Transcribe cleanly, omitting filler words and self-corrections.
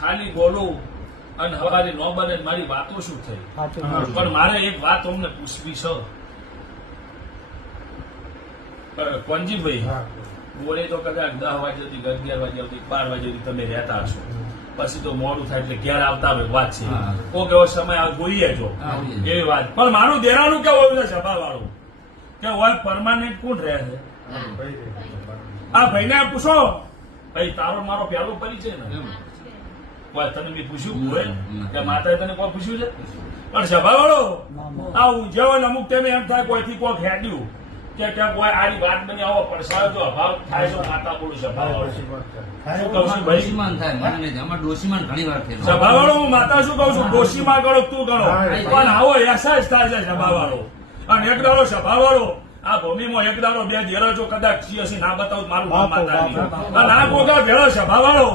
ખાલી બોલું અને હવારે ન બને મારી વાતો શું થઈ. પણ મારે એક વાત તમને પૂછવી છે કોનજીભાઈ. બોલે તો કદાચ 10 વાગ્યાથી 11 વાગ્યા સુધી 12 વાગ્યા સુધી તમે રહેતા હશો, પછી તો મોડું થાય એટલે ઘેર આવતા હોય વાત છે. કોક એવો સમય જોઈએ જો એવી વાત. પણ મારું દેરાનું કેવું હોય છે સભા વાળું કે હોય પરમાનન્ટ કોણ રહે છે? આ ભાઈને પૂછો, ભાઈ તારો મારો પેલો પરિચય ને તને મેં પૂછ્યું હોય કે માતાએ તને કોઈ પૂછ્યું છે? પણ સભા વાળો આ ઉજવણ અમુક તેને એમ થાય કોઈથી કોઈક હેડ્યું કે કોઈ આની વાત બની આવો પડસાયો તો અભાવ થાય તો માતા બોલું સભા વાળો. શું કહું છું ભાઈ? સભા વાળો હું માતા શું કહું છું? ડોશીમાં ગણો તું ગણો, પણ આવો અહેસાસ થાય છે સભા વાળો. અને એક દાડો સભા વાળો આ ભૂમિમાં એક દાડો બે દેરાજો કદાચ ના બતાવું મારું નામ માતા અને આ ગોગા ભેળો સભા વાળો